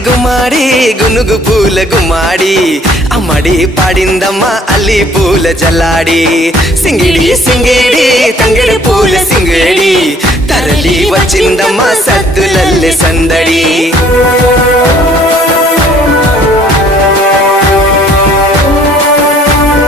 గుమ్మాడి గునుగు పూల గుమ్మాడి అమ్మడి పాడిందమ్మ అల్లి పూల జల్లాడి సింగిడి సింగిడి తంగిడి పూల సింగిడి తరలి వచ్చిందమ్మ సద్దులల్లె సందడి